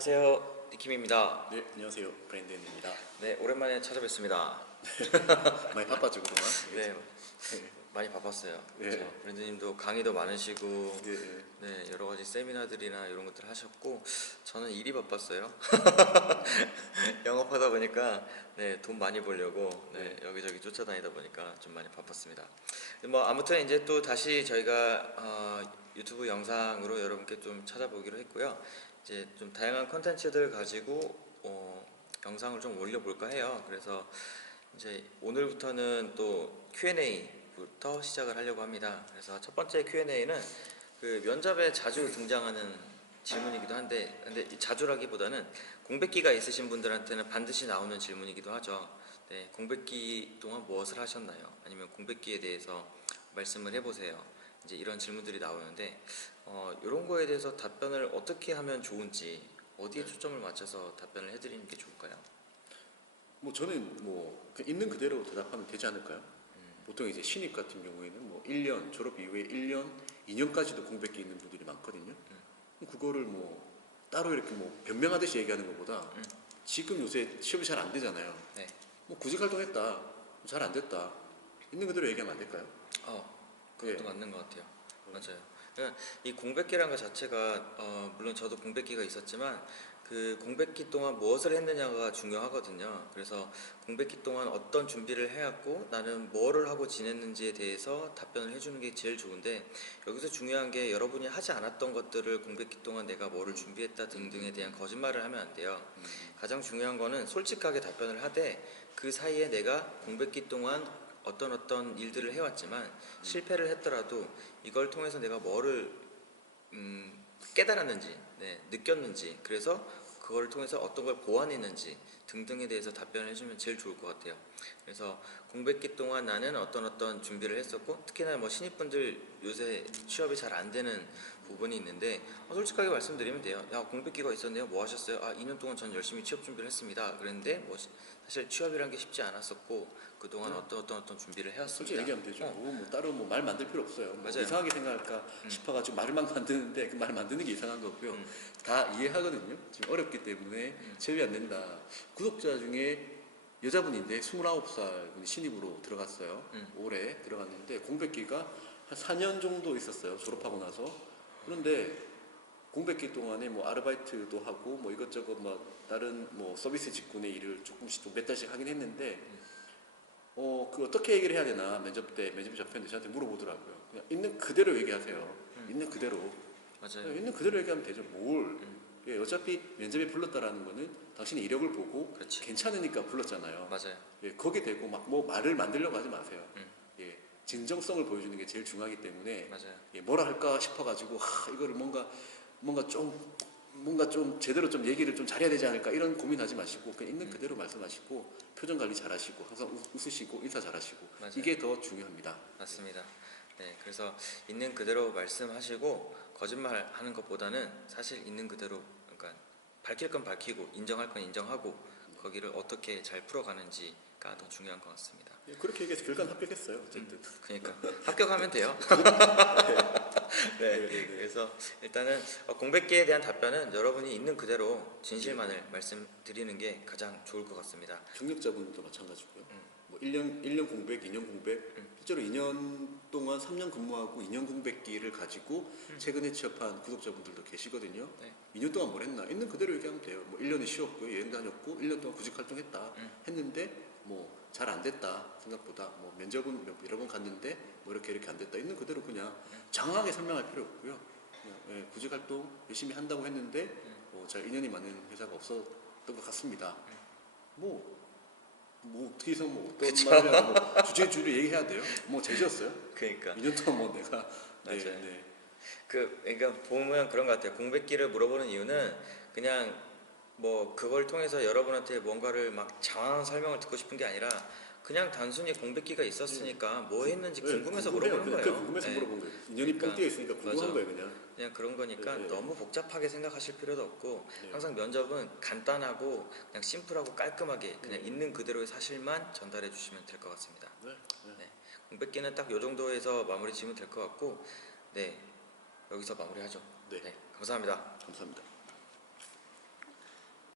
안녕하세요, 니킴입니다. 네, 안녕하세요. 브랜든입니다. 네, 오랜만에 찾아뵙습니다. 많이 바빴죠, 그동안? 네, 많이 바빴어요. 네. 그렇죠. 브랜드님도 강의도 많으시고, 네, 네. 네, 여러 가지 세미나들이나 이런 것들 하셨고, 저는 일이 바빴어요. 영업하다 보니까, 네, 돈 많이 벌려고, 네, 여기저기 쫓아다니다 보니까 좀 많이 바빴습니다. 뭐 아무튼 이제 또 다시 저희가 유튜브 영상으로 여러분께 좀 찾아보기로 했고요. 이제 좀 다양한 컨텐츠들 가지고 영상을 좀 올려볼까 해요. 그래서 이제 오늘부터는 또 Q&A부터 시작을 하려고 합니다. 그래서 첫 번째 Q&A는 그 면접에 자주 등장하는 질문이기도 한데, 근데 자주라기보다는 공백기가 있으신 분들한테는 반드시 나오는 질문이기도 하죠. 네, 공백기 동안 무엇을 하셨나요? 아니면 공백기에 대해서 말씀을 해보세요. 이제 이런 질문들이 나오는데, 이런 거에 대해서 답변을 어떻게 하면 좋은지, 어디에 초점을 맞춰서 답변을 해드리는 게 좋을까요? 뭐 저는 뭐 있는 그대로 대답하면 되지 않을까요? 보통 이제 신입 같은 경우에는 뭐 1년 졸업 이후에 1년, 2년까지도 공백기 있는 분들이 많거든요. 그거를 뭐 따로 이렇게 뭐 변명하듯이 얘기하는 것보다 지금 요새 취업이 잘 안 되잖아요. 네. 뭐 구직 활동했다, 잘 안 됐다, 있는 그대로 얘기하면 안 될까요? 그것도 예. 맞는 것 같아요. 맞아요. 그러니까 이 공백기라는 것 자체가 물론 저도 공백기가 있었지만 그 공백기 동안 무엇을 했느냐가 중요하거든요. 그래서 공백기 동안 어떤 준비를 해왔고 나는 뭐를 하고 지냈는지에 대해서 답변을 해주는 게 제일 좋은데, 여기서 중요한 게 여러분이 하지 않았던 것들을 공백기 동안 내가 뭐를 준비했다 등등에 대한 거짓말을 하면 안 돼요. 가장 중요한 거는 솔직하게 답변을 하되 그 사이에 내가 공백기 동안 어떤 일들을 해왔지만 실패를 했더라도 이걸 통해서 내가 뭐를 깨달았는지, 네, 느꼈는지, 그래서 그걸 통해서 어떤 걸 보완했는지 등등에 대해서 답변을 해주면 제일 좋을 것 같아요. 그래서 공백기 동안 나는 어떤 준비를 했었고, 특히나 뭐 신입분들 요새 취업이 잘 안 되는 부분이 있는데 솔직하게 말씀드리면 돼요. 야, 공백기가 있었네요. 뭐 하셨어요? 2년 동안 전 열심히 취업 준비를 했습니다. 그랬는데 뭐 사실 취업이란 게 쉽지 않았었고 그동안 어떤 준비를 해왔습니다. 솔직히 얘기하면 되죠. 뭐 따로 뭐 말 만들 필요 없어요. 뭐 맞아요. 이상하게 생각할까 싶어가지고 말만 만드는데 그 말 만드는 게 이상한 거고요. 다 이해하거든요. 지금 어렵기 때문에 취업이 안 된다. 구독자 중에 여자분인데 29살 분이 신입으로 들어갔어요. 올해 들어갔는데 공백기가 한 4년 정도 있었어요. 졸업하고 나서. 그런데 공백기 동안에 뭐 아르바이트도 하고 뭐 이것저것 뭐 다른 뭐 서비스 직군의 일을 조금씩 좀 몇 달씩 하긴 했는데 그 어떻게 얘기를 해야 되나 면접 때 면접 접했는데 저한테 물어보더라고요. 그냥 있는 그대로 얘기하세요. 있는 그대로. 맞아요. 있는 그대로 얘기하면 되죠. 뭘? 예, 어차피 면접에 불렀다라는 거는 당신의 이력을 보고 그렇지. 괜찮으니까 불렀잖아요. 맞아요. 예, 거기에 대고 막 뭐 말을 만들려고 하지 마세요. 예, 진정성을 보여주는 게 제일 중요하기 때문에 맞아요. 예, 뭐라 할까 싶어가지고 이거를 뭔가 좀 제대로 좀 얘기를 좀 잘해야 되지 않을까 이런 고민하지 마시고 그냥 있는 그대로 말씀하시고 표정 관리 잘하시고 항상 웃으시고 인사 잘하시고 맞아요. 이게 더 중요합니다. 맞습니다. 네, 그래서 있는 그대로 말씀하시고 거짓말하는 것보다는 사실 있는 그대로, 그러니까 밝힐 건 밝히고 인정할 건 인정하고 거기를 어떻게 잘 풀어가는지가 더 중요한 것 같습니다. 예, 그렇게 얘기해서 결과는 합격했어요. 어쨌든. 그러니까 합격하면 돼요. 네, 그래서 일단은 공백기에 대한 답변은 여러분이 있는 그대로 진실만을 말씀드리는 게 가장 좋을 것 같습니다. 경력자분도 마찬가지고요. 뭐 1년 공백, 2년 공백, 실제로 2년 동안 3년 근무하고 2년 공백기를 가지고 최근에 취업한 구독자분들도 계시거든요. 네. 2년 동안 뭘 했나? 있는 그대로 얘기하면 돼요. 뭐 1년은 쉬었고요, 여행 다녔고 1년 동안 구직 활동했다 했는데 뭐 잘 안 됐다 생각보다 뭐 면접은 여러 번 갔는데 뭐 이렇게 안 됐다 있는 그대로 그냥 장황하게 설명할 필요 없고요. 그냥, 예, 구직 활동 열심히 한다고 했는데 잘 인연이 맞는 회사가 없었던 것 같습니다. 뭐 어떻게 해서 뭐 어떤 그쵸. 말을 해야 뭐 주제주를 얘기해야 돼요? 뭐 제지었어요? 그러니까 2년 동안 뭐 내가 맞아요. 네. 그러니까 보면 그런 것 같아요. 공백기를 물어보는 이유는 그냥 뭐 그걸 통해서 여러분한테 뭔가를 막 장황한 설명을 듣고 싶은 게 아니라 그냥 단순히 공백기가 있었으니까 뭐 했는지 궁금해서 물어보는 거예요. 그냥 궁금해서 네. 물어본 거예요. 인연이 뻥 뛰어 있으니까 궁금한 맞아. 거예요, 그냥. 그냥 그런 거니까 네. 너무 복잡하게 생각하실 필요도 없고 네. 항상 면접은 간단하고 그냥 심플하고 깔끔하게 그냥 있는 그대로의 사실만 전달해 주시면 될 것 같습니다. 네. 네. 공백기는 딱 요 정도에서 마무리 지으면 될 것 같고, 네, 여기서 마무리하죠. 네. 네, 감사합니다. 감사합니다.